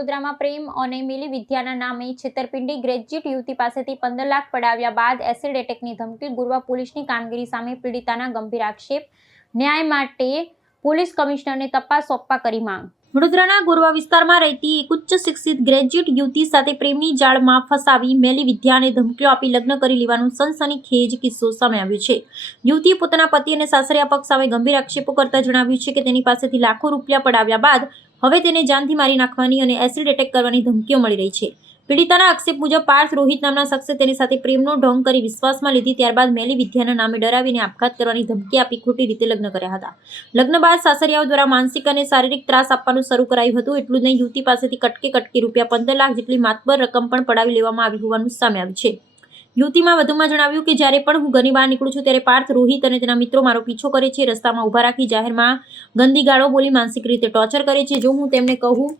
વડોદરામાં પ્રેમ અને મિલી વિદ્યાના નામે છેતરપિંડી ગ્રેજ્યુએટ યુવતી પાસેથી 15 લાખ પડાવ્યા બાદ એસિડ એટેકની ધમકી. ગુરવા પોલીસની કામગીરી સામે પીડિતાના ગંભીર આક્ષેપ. ન્યાય માટે પોલીસ કમિશનરને તપાસ સોંપવા કરી માંગ. વડોદરાના ગુરવા વિસ્તારમાં રહેતી એક ઉચ્ચ શિક્ષિત ગ્રેજ્યુએટ યુવતી સાથે પ્રેમની જાળમાં ફસાવી મેલી વિદ્યાને ધમકીઓ આપી લગ્ન કરી લેવાનો સનસનીખેજ કિસ્સો સામે આવ્યો છે. યુવતીએ પોતાના પતિ અને સાસરિયા પક્ષ સામે ગંભીર આક્ષેપો કરતા જણાવ્યું છે કે તેની પાસેથી લાખો રૂપિયા પડાવ્યા બાદ હવે તેને જાનથી મારી નાખવાની અને એસિડ એટેક કરવાની ધમકીઓ મળી રહી છે. પીડિતાના આક્ષેપ મુજબ પાર્થ રોહિત નામના શખ્સે તેની સાથે પ્રેમનો ઢોંગ કરી વિશ્વાસમાં લીધી, ત્યારબાદ મેલી વિદ્યાના નામે ડરાવીને આપઘાત કરવાની ધમકી આપી ખોટી રીતે લગ્ન કર્યા હતા. લગ્ન બાદ સાસરિયાઓ દ્વારા માનસિક અને શારીરિક ત્રાસ આપવાનું શરૂ કરાયું હતું. એટલું જ નહીં, યુવતી પાસેથી કટકે રૂપિયા 15 લાખ જેટલી માતબર રકમ પણ પડાવી લેવામાં આવી હોવાનું સામે આવ્યું છે. યુવતીમાં વધુમાં જણાવ્યું કે જ્યારે પણ હું ઘરની બહાર નીકળું છું ત્યારે પાર્થ રોહિત અને તેના મિત્રો મારો પીછો કરે છે, રસ્તામાં ઊભા રાખી જાહેરમાં ગંદી ગાળો બોલી માનસિક રીતે ટોર્ચર કરે છે. જો હું તેમને કહું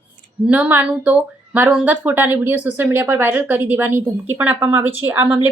ન માનું તો મારો અંગત ફોટા અને વિડીયો સોશિયલ મીડિયા પર વાયરલ કરી દેવાની ધમકી પણ આપવામાં આવે છે. આ મામલે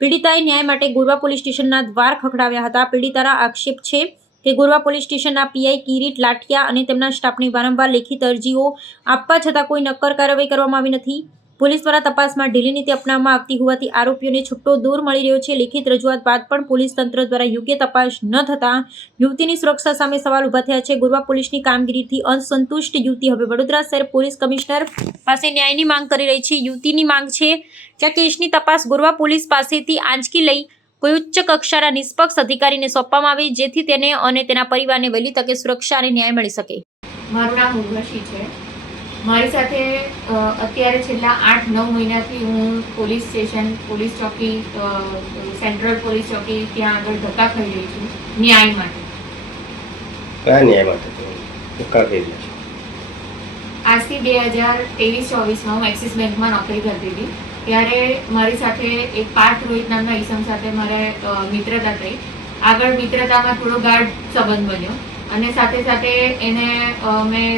પીડિતાએ ન્યાય માટે ગોરવા પોલીસ સ્ટેશનના દ્વાર ખખડાવ્યા હતા. પીડિતાના આક્ષેપ છે કે ગોરવા પોલીસ સ્ટેશનના પીઆઈ કિરીટ લાઠિયા અને તેમના સ્ટાફને વારંવાર લેખિત અરજીઓ આપવા છતાં કોઈ નક્કર કાર્યવાહી કરવામાં આવી નથી. પોલીસ દ્વારા તપાસમાં ઢીલી નીતિ અપનાવવામાં આવતી હોવાથી આરોપીઓને છૂટો દૂર મળી રહ્યો છે. લેખિત રજૂઆત બાદ પણ પોલીસ તંત્ર દ્વારા યોગ્ય તપાસ ન થતાં યુવતીની સુરક્ષા સામે સવાલ ઉભા થયા છે. ગોરવા પોલીસની કામગીરીથી અસંતુષ્ટ યુવતી હવે વડોદરા શહેર પોલીસ કમિશનર પાસે ન્યાયની માંગ કરી રહી છે. યુવતીની માંગ છે કે આ કેસની તપાસ ગોરવા પોલીસ પાસેથી આંચકી લઈ કોઈ ઉચ્ચ કક્ષાના નિષ્પક્ષ અધિકારીને સોંપવામાં આવે, જેથી તેને અને તેના પરિવારને વહેલી તકે સુરક્ષા અને ન્યાય મળી શકે. મારું નામ ઉર્વશી છે. મારી સાથે અત્યારે છેલ્લા 8-9 મહિનાથી હું પોલીસ સ્ટેશન, પોલીસ ચોકી, સેન્ટ્રલ પોલીસ ચોકી ત્યાં આગળ ધક્કા ખાઈ રહી છું ન્યાય માટે. કયા ન્યાય માટે ધક્કા ખાઈ રહી છું? આજથી 2023-24માં હું એક્સિસ બેંકમાં નોકરી કરતી હતી. ત્યારે મારી સાથે એક પાર્થ રોહિત નામના ઈસમ સાથે મારે મિત્રતા થઈ. આગળ મિત્રતામાં થોડો ગાઢ સંબંધ બન્યો અને સાથે સાથે એને મેં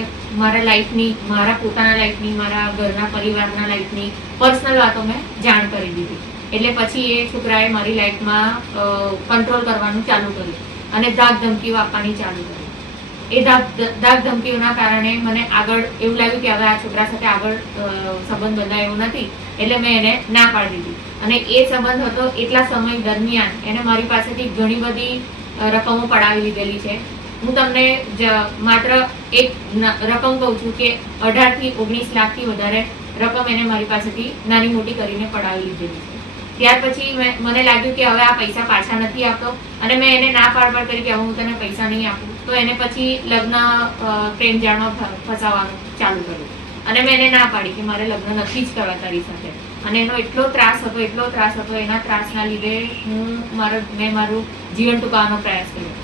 મારા લાઈફની, મારા પોતાના લાઈફની, મારા ઘરના પરિવારના લાઈફની પર્સનલ વાતો મેં જાણ કરી દીધી. એટલે પછી એ છોકરાએ મારી લાઈફમાં કંટ્રોલ કરવાનું ચાલુ કર્યું અને ધાક ધમકીઓ આપવાની ચાલુ કરી. એ ધાક ધમકીઓના કારણે મને આગળ એવું લાગ્યું કે હવે આ છોકરા સાથે આગળ સંબંધ બંધાય એવું નથી, એટલે મેં એને ના પાડી દીધી. અને એ સંબંધ હતો એટલા સમય દરમિયાન એને મારી પાસેથી ઘણી બધી રકમો પડાવી લીધેલી છે. હું તમને માત્ર એક રકમ કહું છું કે 18 થી 19 લાખથી વધારે રકમ એને મારી પાસેથી નાની મોટી કરીને પડાવી લીધેલી છે. ત્યાર પછી મને લાગ્યું કે હવે આ પૈસા પાછા નથી આપતો અને મેં એને ના પાડ કરી કે હવે હું તને પૈસા નહીં આપું. તો એને પછી લગ્ન પ્રેમ જાળમાં ફસાવવાનું ચાલુ કર્યું અને મેં એને ના પાડી કે મારે લગ્ન નથી જ કરવા તારી સાથે. અને એનો એટલો ત્રાસ હતો. એના ત્રાસના લીધે મેં મારું જીવન ટૂંકાવવાનો પ્રયાસ કર્યો.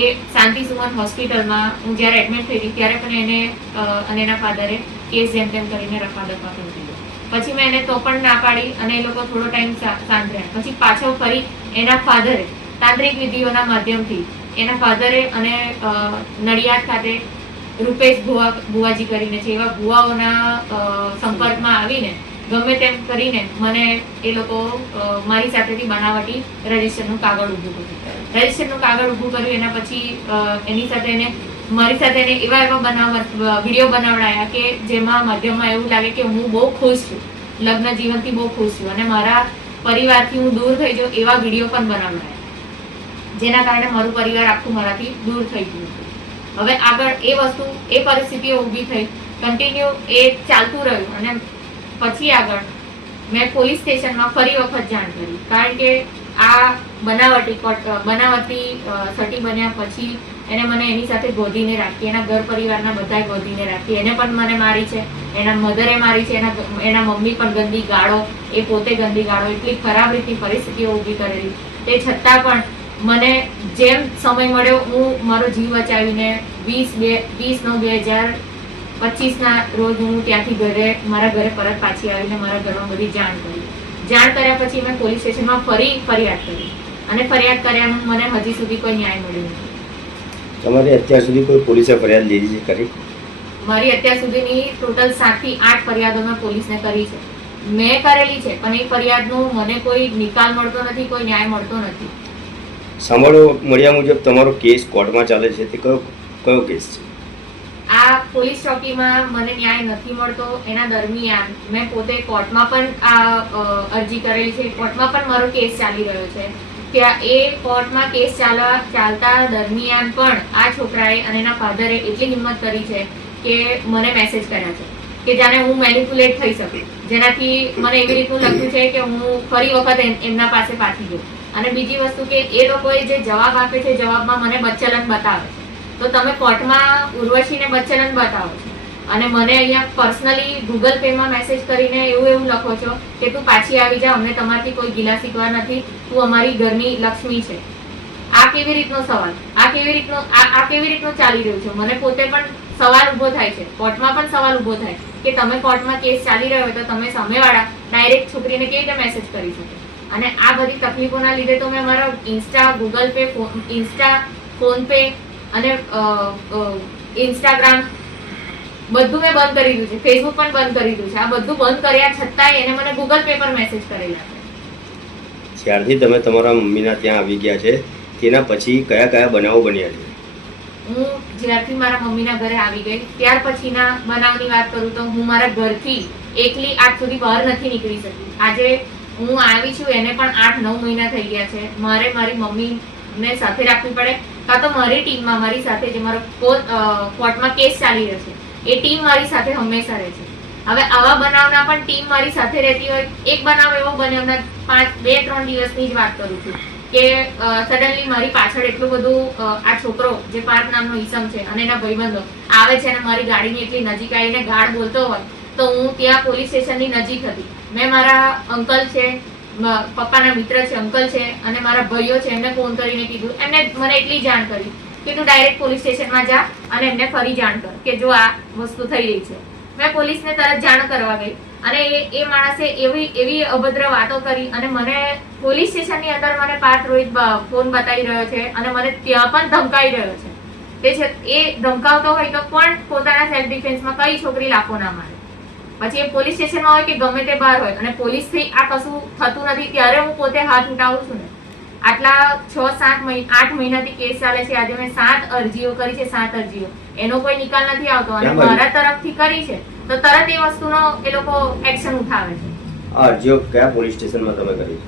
એ શાંતિ સુમન હોસ્પિટલમાં હું જ્યારે એડમિટ થઈ હતી ત્યારે પણ એને અને એના ફાધરે કેસ જેમ તેમ કરીને રફાદફા કરી દીધો. પછી મેં એને તો પણ ના પાડી અને એ લોકો થોડો ટાઈમ શાંત રહ્યા. પછી પાછો ફરી એના ફાધરે તાંત્રિક વિધિઓના માધ્યમથી એના ફાધરે અને નડિયાદ ખાતે રૂપેશ ભુવાજી કરીને છે, એવા ભુવાઓના સંપર્કમાં આવીને ગમે તેમ કરીને મને એ લોકો મારી સાથેથી બનાવટી રજિસ્ટરનું કાગળ ઊભું કર્યું. એના પછી મારી સાથે એને એવા વિડીયો બનાવડાયા કે જેમાં માધ્યમમાં એવું લાગે કે હું બહુ ખુશ છું, લગ્ન જીવનથી બહુ ખુશ છું અને મારા પરિવારથી હું દૂર થઈ જાઉં એવા વિડીયો પણ બનાવડાયા, જેના કારણે મારું પરિવાર આખું મારાથી દૂર થઈ ગયું હતું. હવે આગળ એ પરિસ્થિતિઓ ઊભી થઈ, કન્ટિન્યુ એ ચાલતું રહ્યું અને પછી આગળ મેં પોલીસ સ્ટેશનમાં ફરી વખત જાણ કરી, કારણ કે આ બનાવટી સટી બન્યા પછી એને મને એની સાથે ગોધીને રાખી, એના ઘર પરિવારના બધાએ ગોધીને રાખી. એને પણ મને મારી છે, એના મધરે મારી છે, એના મમ્મી પણ ગંદી ગાળો, એ પોતે ગંદી ગાળો, એટલી ખરાબ રીતની પરિસ્થિતિઓ ઊભી કરેલી. તે છતાં પણ મને જેમ સમય મળ્યો હું મારો જીવ બચાવીને 20/9/2025ના રોજ હું ત્યાંથી મારા ઘરે પરત પાછી આવીને મારા ઘરમાં બધી જાણ કરી. જાણ કર્યા પછી મેં પોલીસ સ્ટેશનમાં ફરી ફરિયાદ કરી અને ફરિયાદ કર્યાનું મને હજી સુધી કોઈ ન્યાય મળ્યો નથી. તમારી અત્યાર સુધી કોઈ પોલીસે ફરિયાદ લીધી છે ખરી? મારી અત્યાર સુધીની ટોટલ 7 થી 8 ફરિયાદો મેં પોલીસને કરી છે, મેં કરેલી છે, પણ એ ફરિયાદનો મને કોઈ નિકાલ મળતો નથી, કોઈ ન્યાય મળતો નથી. સાંભળો મળ્યા મુજબ તમારો કેસ કોર્ટમાં ચાલે છે, તે કયો કેસ છે? આ પોલીસ ચોકીમાં મને ન્યાય નથી મળતો એના દરમિયાન મેં પોતે કોર્ટમાં પણ આ અરજી કરેલી છે. કોર્ટમાં પણ મારો કેસ ચાલી રહ્યો છે. ત્યાં એ કોર્ટમાં કેસ ચાલતા દરમિયાન પણ આ છોકરાએ અને એના ફાધરે એટલી હિંમત કરી છે કે મને મેસેજ કર્યા છે કે જાણે હું મેનિપ્યુલેટ થઈ શકું, જેનાથી મને એવી રીતનું લખ્યું છે કે હું ફરી વખત એમના પાસે પાછી જઉં. અને બીજી વસ્તુ કે એ લોકોએ જે જવાબ આપે છે જવાબમાં મને બચ્ચલન બતાવે છે. તો તમે કોર્ટમાં ઉર્વશીને બચ્ચલન બતાવો છો અને મને અહીંયા પર્સનલી ગૂગલ પેમાં મેસેજ કરીને એવું લખો છો કે તું પાછી આવી જા, અમને તમારથી કોઈ ગિલા શીખવા નથી, તું અમારી ઘરની લક્ષ્મી છે. આ કેવી રીતનો સવાલ, આ કેવી રીતનું ચાલી રહ્યું છે? મને પોતે પણ સવાલ ઉભો થાય છે, કોર્ટમાં પણ સવાલ ઉભો થાય કે તમે કોર્ટમાં કેસ ચાલી રહ્યો હોય તો તમે સામેવાળા ડાયરેક્ટ છોકરીને કેવી રીતે મેસેજ કરી શકે? અને આ બધી તકલીફોના લીધે તો મેં મારા Insta, Google pay, phone pay અને ઇન્સ્ટાગ્રામ બધું મેં બંધ કરી દીધું છે. ફેસબુક પણ બંધ કરી દીધું છે. આ બધું બંધ કર્યા છતાંય એને મને ગૂગલ પે પર મેસેજ કરેલા છે. જ્યારથી તમે તમારા મમ્મીના ત્યાં આવી ગયા છે તેના પછી કયા કયા બનાવો બન્યા છે? હું જ્યારથી મારા મમ્મીના ઘરે આવી ગઈ ત્યાર પછીના બનાવની વાત કરું તો હું મારા ઘરથી એકલી આજ સુધી બહાર નથી નીકળી શકી. આજે હું આવી છું એને પણ 8-9 મહિના થઈ ગયા છે. મારે મારી મમ્મીને સાથે રાખવી પડે, કાં તો મારી ટીમમાં મારી સાથે જે મારો કોર્ટમાં કેસ ચાલી રહ્યો છે એ ટીમ મારી સાથે હંમેશા રહે છે. હવે આવા બનાવના પણ ટીમ મારી સાથે રહેતી હોય. એક બનાવ એવો બન્યો, 2-3 દિવસની જ વાત કરું છું કે સડનલી મારી પાછળ એટલું બધું આ છોકરો જે પાર્થ નામનો ઈસમ છે અને એના ભાઈબંધો આવે છે અને મારી ગાડીની એટલી નજીક આવીને ગાળ બોલતો હોય તો હું ત્યાં પોલીસ સ્ટેશનની નજીક હતી. મેં મારા અંકલ છે, પપ્પાના મિત્ર છે, અંકલ છે અને મારા ભાઈઓ છે, એમને ફોન કરીને કીધું. એમને મને એટલી જાણ કરી કે તું ડાયરેક્ટ પોલીસ સ્ટેશનમાં જા અને એમને ફરી જાણ કર કે જો આ વસ્તુ થઈ રહી છે. મેં પોલીસને તરત જાણ કરવા ગઈ અને એ માણસે એવી અભદ્ર વાતો કરી અને મને પોલીસ સ્ટેશનની અંદર મને પાર્થ રોહિત ફોન બતાવી રહ્યો છે અને મને ત્યાં પણ ધમકાવી રહ્યો છે. તે છે એ ધમકાવતો હોય તો પણ પોતાના સેલ્ફ ડિફેન્સમાં કઈ છોકરી લાફો ના મારે. પછી એ પોલીસ સ્ટેશનમાં હોય કે ગમે તે બહાર હોય અને પોલીસથી આ કશું થતું નથી ત્યારે હું પોતે હાથ ઉઠાવું છું ને. આટલા 6-7-8 મહિનાથી કેસ ચાલે છે. આજે મેં 7 અરજીઓ કરી છે, 7 અરજીઓ. એનો કોઈ નિકાલ નથી આવતો અને મારા તરફથી કરી છે તો તરત એ વસ્તુનો એ લોકો એક્શન ઉઠાવે છે. આ અરજીઓ કયા પોલીસ સ્ટેશનમાં તમે કરી છે?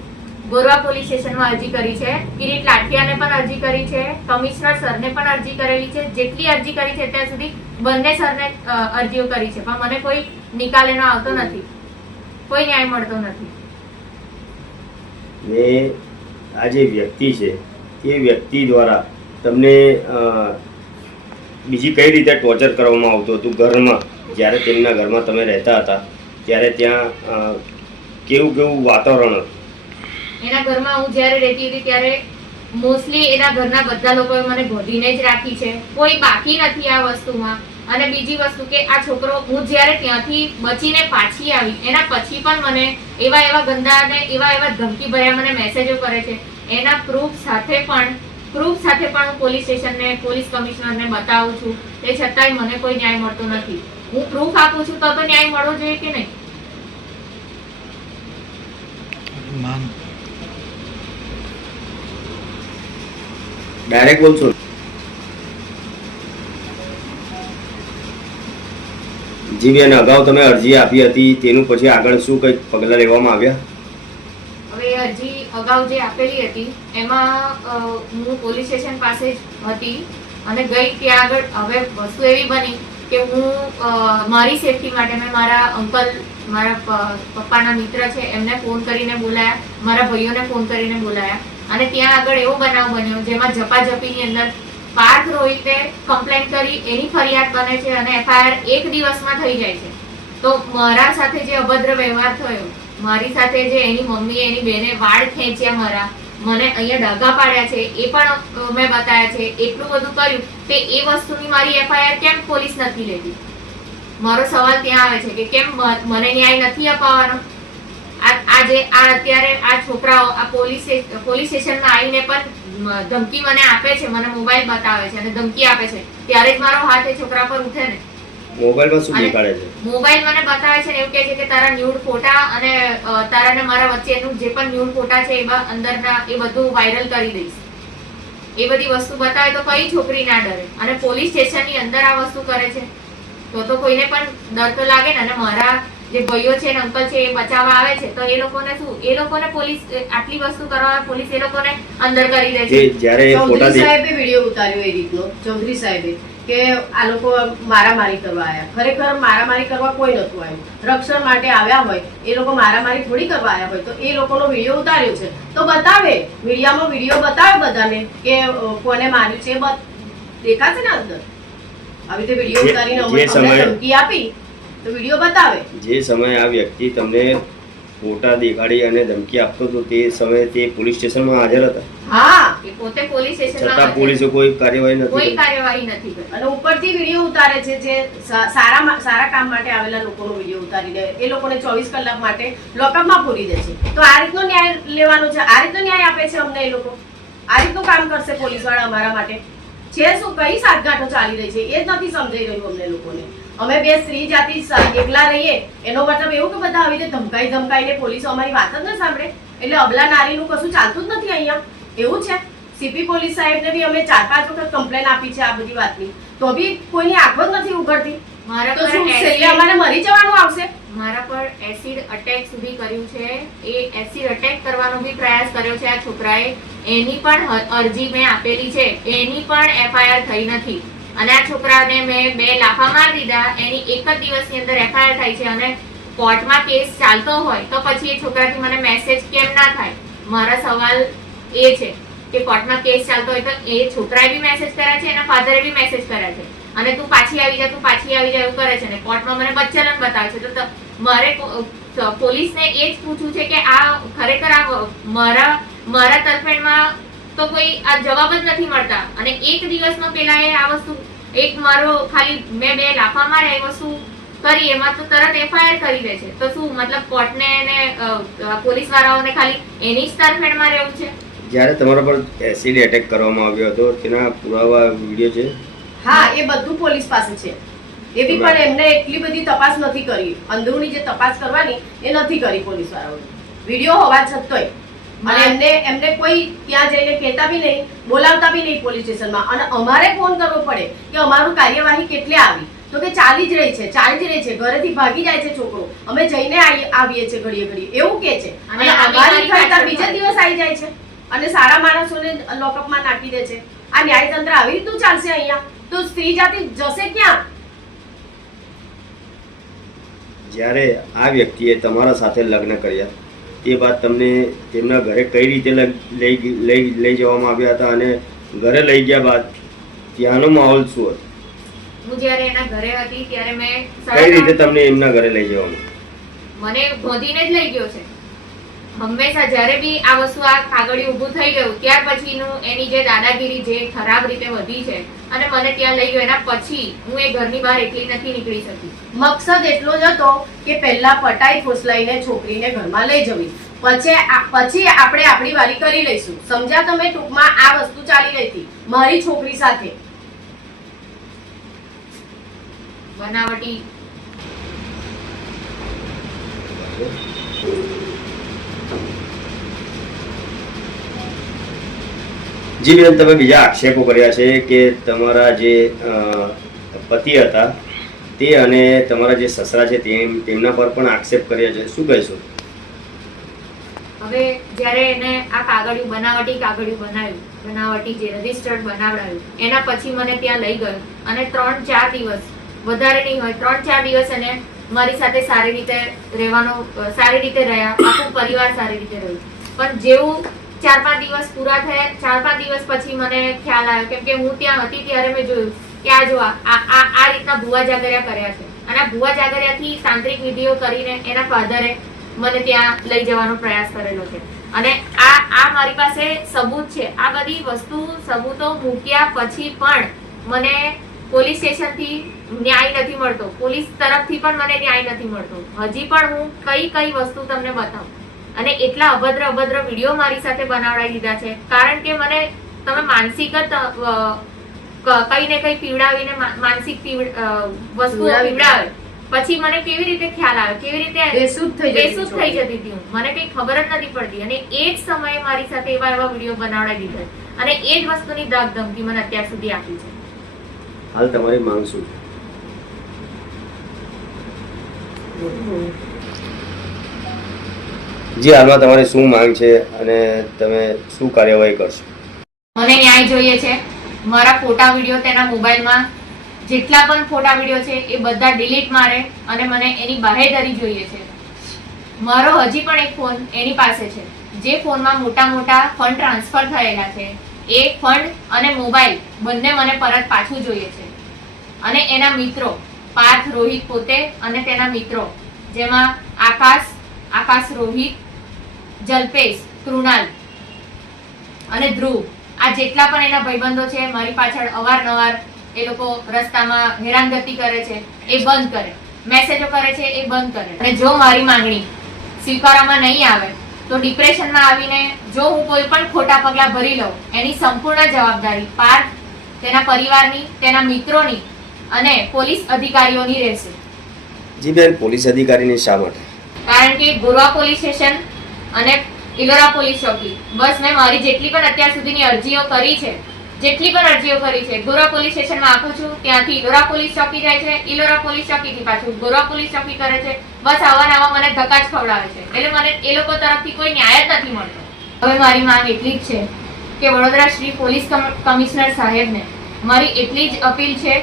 ગોરવા પોલીસ સ્ટેશનમાં અરજી કરી છે, કિરીટ લાઠિયાને પણ અરજી કરી છે, કમિશનર સરને પણ અરજી કરેલી છે. જેટલી અરજી કરી છે ત્યાં સુધી બંને સરને અરજીઓ કરી છે પણ મને કોઈ નિકાલ એનો આવતો નથી, કોઈ ન્યાય મળતો નથી. ને આ જે વ્યક્તિ છે એ વ્યક્તિ દ્વારા તમને બીજી કઈ રીતે ટોર્ચર કરવામાં આવતું હતું ઘરમાં? જ્યારે તેમના ઘરમાં તમે રહેતા હતા ત્યારે ત્યાં કેવું વાતાવરણ હતું? એના ઘરમાં હું જ્યારે રહેતી હતી ત્યારે મોસ્ટલી એના ઘરના બધા લોકોએ મને ગોધીને જ રાખી છે, કોઈ બાકી નથી આ વસ્તુમાં. અને બીજી વસ્તુ કે આ છોકરો, હું જ્યારે ત્યાંથી બચીને પાછી આવી એના પછી પણ મને એવા ગંદા અને એવા ધમકી ભર્યા મને મેસેજો કરે છે. એના પ્રૂફ સાથે પણ હું પોલીસ સ્ટેશનને, પોલીસ કમિશનરને બતાવું છું. તે છતાંય મને કોઈ ન્યાય મળતો નથી. હું પ્રૂફ આપું છું તો ન્યાય મળવો જોઈએ કે નહીં? ડાયરેક્ટ બોલશો. જી બેન, અગાઉ તમે અરજી આપી હતી તેનું પછી આગળ શું કંઈક પગલાં લેવામાં આવ્યા? હવે અરજી અગાઉ જે આપેલી હતી એમાં હું પોલીસ સ્ટેશન પાસે જ હતી અને ગઈ ત્યાં આગળ. હવે વસ્તુ એવી બની કે હું મારી સેફટી માટે મેં મારા અંકલ, મારા પપ્પાના મિત્ર છે એમને ફોન કરીને બોલાયા, મારા ભાઈઓને ફોન કરીને બોલાયા અને ત્યાં આગળ એવો બનાવ બન્યો જેમાં ઝપાઝપીની અંદર પાર્થ રોહિતે કમ્પ્લેન કરી, એની ફરિયાદ બને છે અને FIR 1 દિવસમાં થઈ જાય છે. તો મારા સાથે જે અભદ્ર વ્યવહાર થયો, મારી સાથે જે એની મમ્મીએ એની બેને વાળ ખેંચ્યા, મને અહીંયા ડાઘા પાડ્યા છે એ પણ મેં બતાવ્યા છે, એટલું બધું કર્યું તે એ વસ્તુની મારી FIR કેમ પોલીસ નથી લેતી? મારો સવાલ ત્યાં આવે છે કે કેમ મને ન્યાય નથી અપાવવાનો? અત્યારે આ છોકરાઓ આ પોલીસ સ્ટેશનમાં આવીને પણ ધમકી મને આપે છે, મને મોબાઈલ બતાવે છે અને ધમકી આપે છે, ત્યારે જ મારો હાથ એ છોકરા પર ઉઠે ને. મોબાઈલમાં શું દેખાડે છે? મોબાઈલ મને બતાવે છે ને એવું કહે છે કે તારા ન્યૂડ ફોટા અને તારા ને મારા વચ્ચેનું જે પણ ન્યૂડ ફોટા છે એવા અંદરના એ બધું વાયરલ કરી દઈશ. એ બધી વસ્તુ બતાવે તો કઈ છોકરી ના ડરે, અને પોલીસ સ્ટેશનની અંદર આ વસ્તુ કરે છે તો કોઈને પણ ડર તો લાગે ને. અને મારા જે ભાઈઓ છે ને અંકલ છે એ બચાવવા આવે છે તો એ લોકોને શું, એ લોકોને પોલીસ આટલી વસ્તુ કરવા પોલીસ એ લોકોને અંદર કરી દે છે. જ્યારે ચૌધરી સાહેબે વિડીયો ઉતાર્યો એ રીતનો, ચૌધરી સાહેબે કે આ લોકો મારામારી કરવા આવ્યા. ખરેખર મારામારી કરવા કોઈ નતું આવ્યું. રક્ષણ માટે આવ્યા હોય એ લોકો મારામારી થોડી કરવા આવ્યા હોય. તો એ લોકોનો વિડીયો ઉતાર્યો છે તો બતાવે, મીડિયામાં વિડીયો બતાવે બધાને કે કોને માર્યું છે, દેખાશે ને અંદર. આવી રીતે વિડીયો ઉતારીને અમને ધમકી આપી તો વિડીયો બતાવે. જે સમયે આ વ્યક્તિ તમને ફોટા દેખાડી અને ધમકી આપતો હતો તે સમયે તે પોલીસ સ્ટેશનમાં હાજર હતા? હા, એ પોતે પોલીસ સ્ટેશનમાં છતાં પોલીસે કોઈ કાર્યવાહી કોઈ નથી કાર્યવાહી નથી કરી. અને ઉપરથી વિડીયો ઉતારે છે જે સારા કામ માટે આવેલા લોકોનો વિડીયો ઉતારીને એ લોકોને 24 કલાક માટે લોકઅપમાં પૂરી દે છે. તો આ રીતનો ન્યાય લેવાનો છે, આ રીતનો ન્યાય આપે છે અમને એ લોકો? આ રીતનું કામ કરશે પોલીસ વાળા અમારા માટે? છે શું, કઈ સાઠગાંઠો ચાલી રહી છે એ જ નથી સમજાઈ રહ્યું અમને લોકોને. અમે બે સ્ત્રી જાતિ એકલા રહીએ એનો મતલબ એવું કે બધા આવી રીતે ધમકાઈને પોલીસો અમારી વાત જ ન સાંભળે? એટલે અબલા નારીનું કશું ચાલતું જ નથી અહીંયા, એવું છે? સીપી પોલીસ સાહેબને બી અમે 4-5 વખત કમ્પ્લેન આપી છે આ બધી વાતની, તો બી કોઈની આંખો જ નથી ઉઘડતી. મારા તો શું પર છેલ્લે અમારે મરી જવાનું આવશે? મારા પર એસિડ અટેક સુધી કર્યું છે. એ એસિડ અટેક કરવાનો બી પ્રયાસ કર્યો છે આ છોકરાએ. એની પણ અરજી મેં આપેલી છે, એની પણ એફઆઈઆર થઈ નથી. અને આ છોકરાને મેં 2 લાફા મારી દીધા, એની એક જ દિવસની અંદર એફઆઈઆર થઈ છે. અને કોર્ટમાં કેસ ચાલતો હોય તો પછી એ છોકરાથી મને મેસેજ કેમ ના થાય? મારા સવાલ એ છે કે કોર્ટમાં કેસ ચાલતો હોય તો એ છોકરાએ બી મેસેજ કર્યા છે, એના ફાધરે બી મેસેજ કર્યા છે, અને તું પાછી આવી જા, તું પાછી આવી જા એવું કરે છે, ને કોર્ટમાં મને બચ્ચલન બતાવે છે. તો મારે પોલીસને એ જ પૂછવું છે કે આ ખરેખર આ મારા તરફેણમાં તો કોઈ આ જવાબ જ નથી મળતા. અને એક દિવસમાં પેલા એ આ વસ્તુ એક મારો ખાલી મેં 2 લાફા માર્યા એ વસ્તુ કરી, એમાં તો તરત એફઆઈઆર કરી દે છે. તો શું મતલબ કોર્ટને ને પોલીસ વાળાઓને ખાલી એની જ તરફેણમાં રહેવું છે? જ્યારે તમારા પર એસિડ એટેક કરવામાં આવ્યો હતો તેના પુરાવા વિડીયો છે? હા, એ બધું પોલીસ પાસે છે. એ બી પણ એમને એટલી બધી તપાસ નથી કરી, અંદરૂની જે તપાસ કરવાની એ નથી કરી પોલીસ વાળાઓએ. વિડીયો હોવા છતાંય અને એમને કોઈ ત્યાં જઈને કહેતા બી નહીં, બોલાવતા બી નહીં પોલીસ સ્ટેશનમાં. અને અમારે ફોન કરવો પડે કે અમારું કાર્યવાહી કેટલે આવી, તો કે ચાલી જ રહી છે, ઘરેથી ભાગી જાય છે છોકરો, અમે જઈને આવીએ છીએ ઘડીએ એવું કે છે. અને અમારી કરતા બીજા દિવસ આવી જાય છે અને સારા માણસોને લોકઅપમાં નાખી દે છે. આ ન્યાયતંત્ર આવી રીતનું ચાલશે અહીંયા? તો સ્ત્રી જાતિ જશે ક્યાં? જ્યારે આ વ્યક્તિએ તમારા સાથે લગ્ન કર્યા તે બાદ તમને તેમના ઘરે કઈ રીતે લઈ જવામાં આવ્યા હતા, અને ઘરે લઈ ગયા બાદ ત્યાંનો માહોલ શું હતો? હું જ્યારે એના ઘરે હતી ત્યારે મેં કઈ રીતે તમને એમના ઘરે લઈ જવામાં? મને ગોદીને જ લઈ ગયો છે હંમેશા. જ્યારે બી આ વસ્તુ આ કાગળિયું ઊભું થઈ ગયું ત્યાર પછીનું એની જે દાદાગીરી જે ખરાબ રીતે વધી છે, અને મને ત્યાં લઈ ગયો. એના પછી હું એ ઘરની બહાર એકલી નથી નીકળી શકી. મકસદ એટલો જ હતો કે પહેલા પટાઈ ફોસલાઈને છોકરીને ઘરમાં લઈ જવી, પછી આપણે આપણી વારી કરી લઈશું. સમજ્યા તમે? ટૂંકમાં આ વસ્તુ ચાલી રહી હતી મારી છોકરી સાથે. બનાવટી જી બેન, તમે બીજા આક્ષેપો કર્યા છે કે તમારા જે પતિ હતા તે અને તમારા જે સસરા છે તેમના પર પણ આક્ષેપ કર્યા છે, શું કહેશો? હવે જ્યારે એને આ કાગળિયું બનાવ્યું, બનાવટી જે રજિસ્ટર્ડ બનાવડાવ્યું, એના પછી મને ત્યાં લઈ ગયો અને 3-4 દિવસ, વધારે નહીં હોય 3-4 દિવસ એને મારી સાથે સારી રીતે રહ્યા, આખું પરિવાર સારી રીતે રહ્યું. પણ જેવું 4-5 દિવસ પૂરા થયા, 4-5 દિવસ પછી મને ખ્યાલ આવ્યો, કેમ કે હું ત્યાં હતી ત્યારે મેં જોયું કે આ જો આ રીતના ભુવા જાગરિયા કર્યા છે. અને આ ભુવા જાગરિયાથી તાંત્રિક વિધિઓ કરીને એના ફાધરે મને ત્યાં લઈ જવાનો પ્રયાસ કરેલો છે. અને આ મારી પાસે સબૂત છે. આ બધી સબૂતો મૂક્યા પછી પણ મને પોલીસ સ્ટેશનથી ન્યાય નથી મળતો, પોલીસ તરફથી પણ મને ન્યાય નથી મળતો. હજી પણ હું કઈ વસ્તુ તમને બતાવું, અને એટલા અભદ્ર વિડીયો મારી સાથે બનાવડાવી દીધા છે. કારણ કે મને તમે માનસિક કઈ ને કઈ પીવડાવીને માનસિક વસ્તુઓ પીવડાવે પછી મને કેવી રીતે ખ્યાલ આવે, કેવી રીતે બેસુધ થઈ જતી હતી હું, મને કઈ ખબર જ નથી પડતી. અને એ જ સમયે મારી સાથે એવા વિડીયો બનાવડાવી દીધા. અને એ જ વસ્તુની ધાક ધમકી મને અત્યાર સુધી આપી છે. હાલ તમારી માંગ શું છે? જી, હાલમાં તમારી શું માંગ છે અને તમે શું કાર્યવાહી કરશો? મને ન્યાય જોઈએ છે. મારા ફોટા વિડીયો તેના મોબાઈલમાં જેટલા પણ ફોટા વિડીયો છે એ બધા ડિલીટ મારે અને મને એની બાહેધરી જોઈએ છે. મારો હજી પણ એક ફોન એની પાસે છે, જે ફોનમાં મોટા મોટા ફંડ ટ્રાન્સફર થયેલા છે. એ ફંડ અને મોબાઈલ બંને મને પરત પાછું જોઈએ છે. અને એના મિત્રો પાર્થ, રોહિત પોતે અને તેના મિત્રો જેમાં આકાશ, રોહિત, જલ્પેશ, કૃણાલ અને ધ્રુવ, આ જેટલા પણ એના ભાઈબંધો છે મારી પાછળ અવારનવાર એ લોકો રસ્તામાં હેરાનગતિ કરે છે, એ બંધ કરે. મેસેજો કરે છે, એ બંધ કરે. અને જો મારી માંગણી સ્વીકારવામાં નહીં આવે તો ડિપ્રેશનમાં આવીને જો હું કોઈ પણ ખોટા પગલા ભરી લઉં, એની સંપૂર્ણ જવાબદારી પાર્થ, તેના પરિવારની, તેના મિત્રોની અને પોલીસ અધિકારીઓની રહેશે. જી બેન, પોલીસ અધિકારીની શા માટે? કારણ કે ગોરવા પોલીસ સ્ટેશન અને ઇલોરા પોલીસ ચોકી, બસ મેં મારી જેટલી પણ અત્યાર સુધીની અરજીઓ કરી છે ગોરવા પોલીસ સ્ટેશનમાં આપું છું, ત્યાંથી ઇલોરા પોલીસ ચોકી જાય છે, ઇલોરા પોલીસ ચોકીથી પાછું ગોરવા પોલીસ ચોકી કરે છે. બસ આવા મને ધક્કા જ ખવડાવે છે. એટલે મને એ લોકો તરફથી કોઈ ન્યાય જ નથી મળતો. હવે મારી માંગ એટલી જ છે કે વડોદરા શ્રી પોલીસ કમિશનર સાહેબને મારી એટલી જ અપીલ છે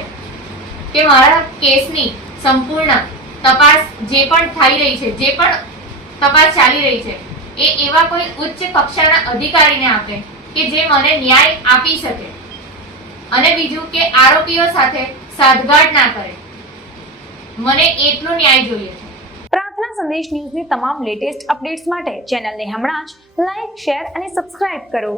કે મારા કેસની સંપૂર્ણ તપાસ જે પણ થઈ રહી છે, જે પણ તપાસ ચાલી રહી છે, એ એવા કોઈ ઉચ્ચ કક્ષાના અધિકારીને આપે કે જે મને ન્યાય આપી શકે. અને બીજું કે આરોપીઓ સાથે સાઠગાંઠ ના કરે. મને એટલો ન્યાય જોઈએ છે. પ્રાર્થના સંદેશ ન્યૂઝની તમામ લેટેસ્ટ અપડેટ્સ માટે ચેનલને હમણાં જ લાઈક, શેર અને સબસ્ક્રાઇબ કરો.